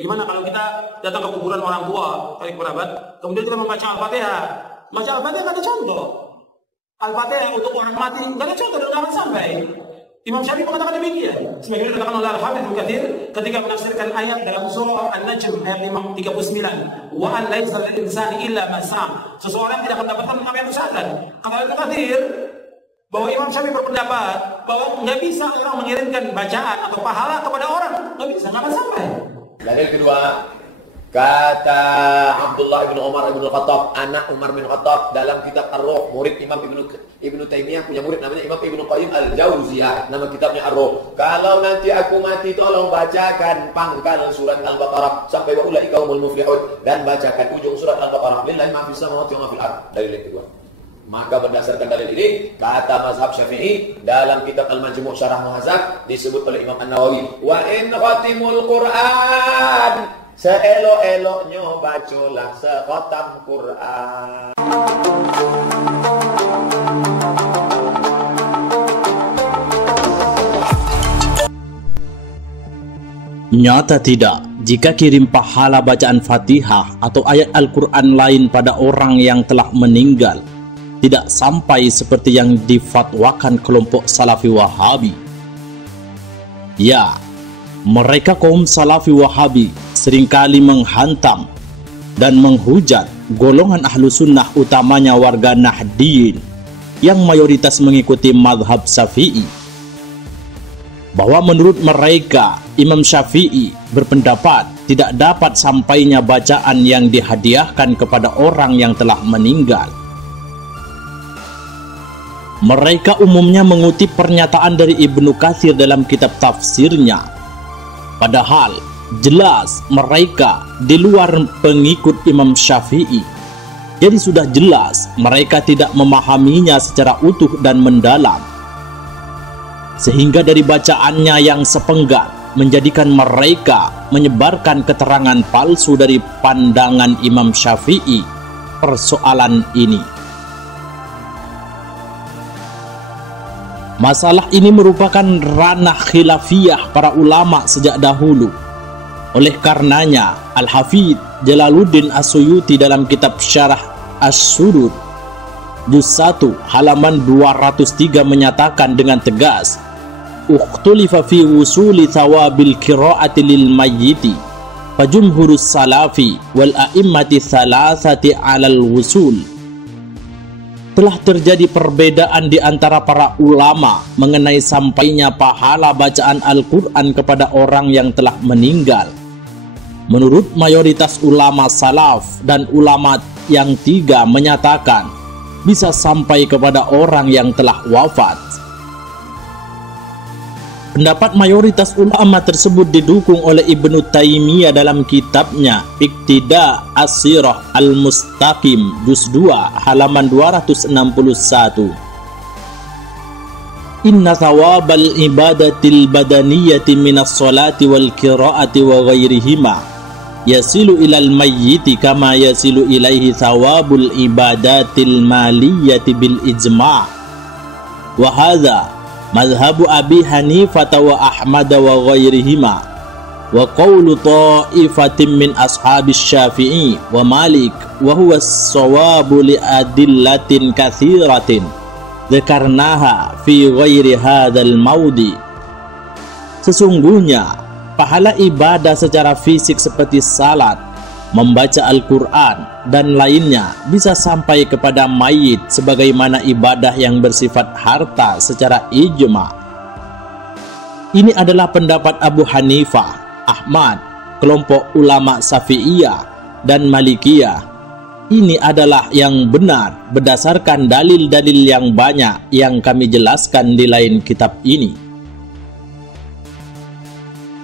Bagaimana kalau kita datang ke kuburan orang tua, kali kerabat, kemudian kita membaca Al-Fatihah? Baca Al-Fatihah nggak ada contoh. Al-Fatihah untuk orang mati nggak ada contoh dan nggak akan sampai. Imam Syafi'i mengatakan demikian. Sebagaimana dikatakan oleh Al-Hafidz Ibnu Katsir ketika menafsirkan ayat dalam surah An-Najm ayat 39, wa an laisa lil insani illa ma sa'a. Seseorang tidak akan mendapatkan apa yang usahakan. Kata Ibnu Katsir bahwa Imam Syafi'i berpendapat bahwa nggak bisa orang mengirimkan bacaan atau pahala kepada orang, nggak bisa, nggak akan sampai. Dalil kedua, kata Abdullah bin Umar bin Khattab, anak Umar bin Khattab, dalam kitab Ar-Ruh, murid Imam Ibnu Taimiyah punya murid namanya Imam Ibnu Qayyim Al-Jauziyah, nama kitabnya Ar-Ruh. Kalau nanti aku mati, tolong bacakan pangkalan surat Al-Baqarah sampai wa ulaika humul muflihun, dan bacakan ujung surat Al-Baqarah, lillahi ma fis samawati wa ma fil ardh. Dalil yang kedua. Maka berdasarkan dalil ini, kata mazhab Syafi'i dalam kitab Al-Majmu' Syarah Muhadzab disebut oleh Imam An-Nawawi, wa in khatimul Qur'an, seelok-eloknya bacalah sekhatam Qur'an. Nyata tidak jika kirim pahala bacaan Fatihah atau ayat Al-Quran lain pada orang yang telah meninggal tidak sampai seperti yang difatwakan kelompok Salafi Wahabi. Ya, mereka kaum Salafi Wahabi seringkali menghantam dan menghujat golongan ahlu sunnah, utamanya warga Nahdien yang mayoritas mengikuti madhab Syafi'i, bahwa menurut mereka Imam Syafi'i berpendapat tidak dapat sampainya bacaan yang dihadiahkan kepada orang yang telah meninggal. Mereka umumnya mengutip pernyataan dari Ibnu Katsir dalam kitab tafsirnya, padahal jelas mereka di luar pengikut Imam Syafi'i. Jadi sudah jelas mereka tidak memahaminya secara utuh dan mendalam, sehingga dari bacaannya yang sepenggal menjadikan mereka menyebarkan keterangan palsu dari pandangan Imam Syafi'i persoalan ini. Masalah ini merupakan ranah khilafiyah para ulama sejak dahulu. Oleh karenanya, Al-Hafidz Jalaluddin As-Suyuti dalam kitab Syarah As-Sudud juz 1 halaman 203 menyatakan dengan tegas, "Ukhtulifa fi wusuli thawabil qiraati lil mayyiti, fa jumhurus salafi wal a'immati thalathati 'alal wusul." Telah terjadi perbedaan di antara para ulama mengenai sampainya pahala bacaan Al-Quran kepada orang yang telah meninggal. Menurut mayoritas ulama salaf dan ulama yang tiga menyatakan bisa sampai kepada orang yang telah wafat. Pendapat mayoritas ulama tersebut didukung oleh Ibnu Taimiyah dalam kitabnya Iqtida As-Sirah Al-Mustaqim juz 2 halaman 261. Inna thawabal ibadatil badaniyati minas salati wal qiraati wa ghairihima yasilu ilal mayyiti kama yasilu ilaihi thawabul ibadatil maliyati bil ijma'. Wa hadha madhabu Abi Hanifah wa Ahmad wa ghairihima wa qawlu ta'ifatin min ashabis Syafi'i wa Malik wa huwa as-sawabu li adillatin katsiratin dzakarnaha fi ghairi hadzal maudi. Sesungguhnya pahala ibadah secara fisik seperti salat, membaca Al-Quran dan lainnya bisa sampai kepada mayit sebagaimana ibadah yang bersifat harta secara ijma'. Ini adalah pendapat Abu Hanifah, Ahmad, kelompok ulama Syafi'iyah dan Malikiyah. Ini adalah yang benar berdasarkan dalil-dalil yang banyak yang kami jelaskan di lain kitab ini.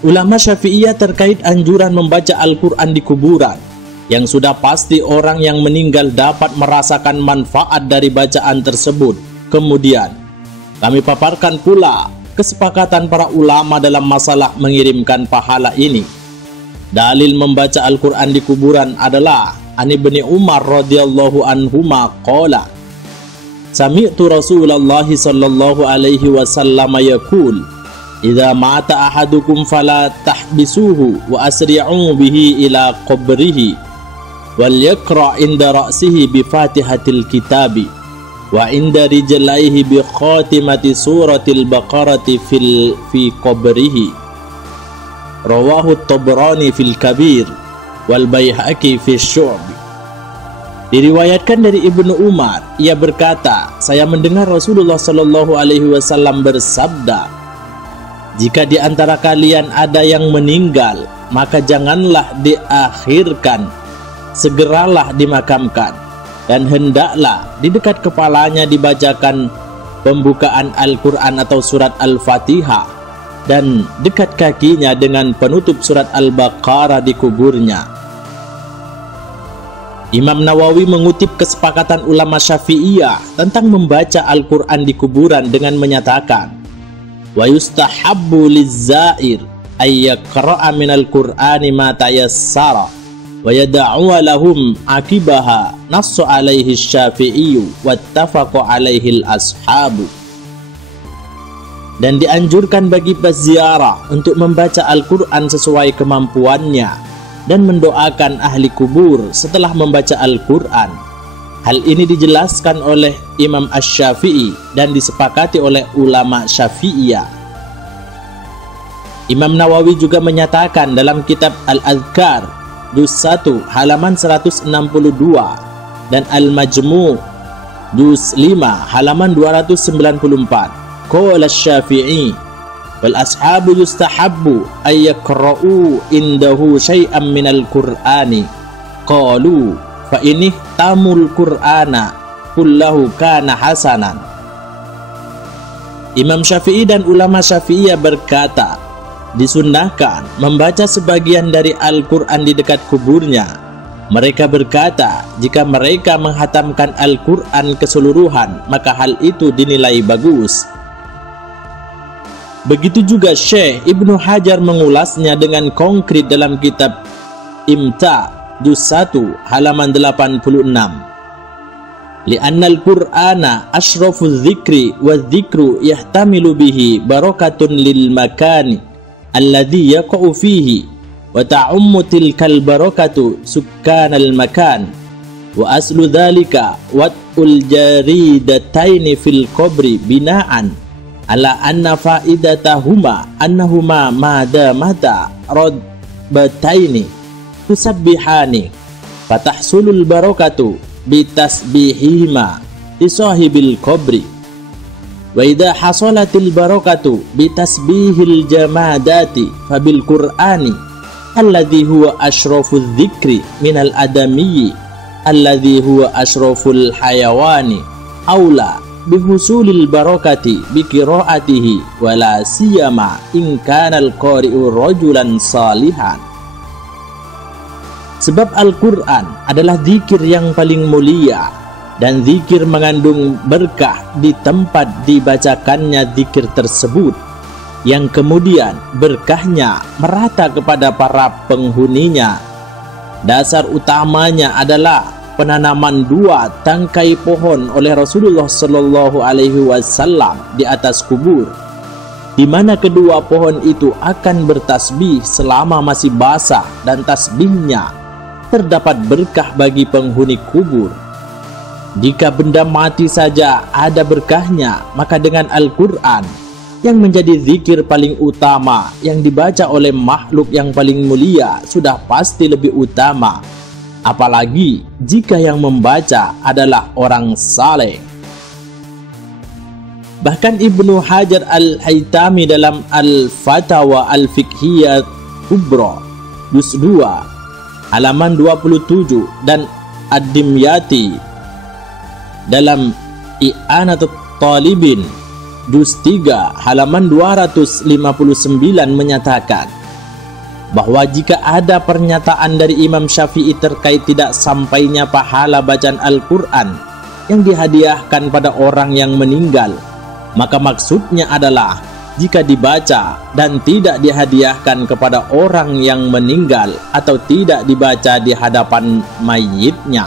Ulama Syafi'iyah terkait anjuran membaca Al-Quran di kuburan, yang sudah pasti orang yang meninggal dapat merasakan manfaat dari bacaan tersebut. Kemudian kami paparkan pula kesepakatan para ulama dalam masalah mengirimkan pahala ini. Dalil membaca Al-Quran di kuburan adalah An Ibni Umar radhiyallahu anhuma qala sami'tu Rasulullah sallallahu alaihi wasallam yaqul idza mata ahadukum fala tahbisuhu wa asri'u bihi ila qabrihi wal yaqra inda ra'sihi bi fatihatil kitabi wa inda rijlaihi bi khatimati suratil baqarati fi qabrihi. Rawahu Tabrani fil Kabir wal Baihaqi fi Syu'ab. Diriwayatkan dari Ibnu Umar, ia berkata, saya mendengar Rasulullah Shallallahu Alaihi Wasallam bersabda, jika di antara kalian ada yang meninggal, maka janganlah diakhirkan, segeralah dimakamkan, dan hendaklah di dekat kepalanya dibacakan pembukaan Al-Quran atau surat Al-Fatihah, dan dekat kakinya dengan penutup surat Al-Baqarah di kuburnya. Imam Nawawi mengutip kesepakatan ulama Syafi'iyah tentang membaca Al-Quran di kuburan dengan menyatakan, wa yustahabbu liz-za'ir ay yaqra'a minal Qur'ani ma tayassara wa yad'u lahum akibaha nassu alaihi Syafi'i wattafaqu alaihi al-ashabu. Dan dianjurkan bagi peziarah untuk membaca Al-Quran sesuai kemampuannya dan mendoakan ahli kubur setelah membaca Al-Quran. Hal ini dijelaskan oleh Imam Asy-Syafi'i dan disepakati oleh ulama Syafi'iyah. Imam Nawawi juga menyatakan dalam kitab Al-Adhkar juz 1 halaman 162 dan Al-Majmu' juz 5 halaman 294. Qala Syafi'i wal ashabu yustahabbu ay yaqra'u indahu syai'an minal Qur'ani qalu fa inih tamul Qur'ana kullahu kana hasanan. Imam Syafi'i dan ulama Syafi'iyah berkata, disunnahkan membaca sebagian dari Al-Quran di dekat kuburnya. Mereka berkata, jika mereka menghatamkan Al-Quran keseluruhan, maka hal itu dinilai bagus. Begitu juga Syekh Ibnu Hajar mengulasnya dengan konkret dalam kitab Imta juz 1 halaman 86. Li'anna al-Qur'ana asyrafuz dzikri wadz-dzikru yahtamilu bihi barakatun lil makani alladzi yaqa'u fihi wa ta'ummu tilkal barakatu sukkanal makan wa aslu dzalika wat'ul jaridataini fil qabri bina'an ala anna faidatahuma annahuma madamata radbataini tusabbihani fatahsulul barakatu bitasbihihima li sahibil qabri wa idha hasalatil barakatu bitasbihil jamadati fabil qur'ani alladhi huwa asyrafuz dzikri minal adamiyyi alladhi huwa asyraful hayawani aula bihusulil barakati biqiraatihi wala siyama in kana al-qari'u rajulan salihan. Sebab Al-Quran adalah zikir yang paling mulia dan zikir mengandung berkah di tempat dibacakannya zikir tersebut, yang kemudian berkahnya merata kepada para penghuninya. Dasar utamanya adalah penanaman 2 tangkai pohon oleh Rasulullah Shallallahu Alaihi Wasallam di atas kubur, di mana kedua pohon itu akan bertasbih selama masih basah, dan tasbihnya terdapat berkah bagi penghuni kubur. Jika benda mati saja ada berkahnya, maka dengan Al-Quran yang menjadi zikir paling utama yang dibaca oleh makhluk yang paling mulia sudah pasti lebih utama. Apalagi jika yang membaca adalah orang saleh. Bahkan Ibnu Hajar Al-Haytami dalam Al-Fatawa Al-Fiqhiyah Kubra juz 2 halaman 27 dan Ad-Dimyati dalam I'anatut Talibin juz 3 halaman 259 menyatakan bahwa jika ada pernyataan dari Imam Syafi'i terkait tidak sampainya pahala bacaan Al-Quran yang dihadiahkan pada orang yang meninggal, maka maksudnya adalah jika dibaca dan tidak dihadiahkan kepada orang yang meninggal atau tidak dibaca di hadapan mayitnya.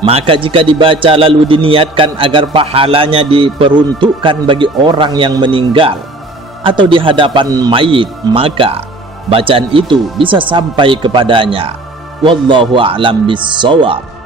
Maka jika dibaca lalu diniatkan agar pahalanya diperuntukkan bagi orang yang meninggal, atau di hadapan mayit, maka bacaan itu bisa sampai kepadanya. Wallahu a'lam bissawab.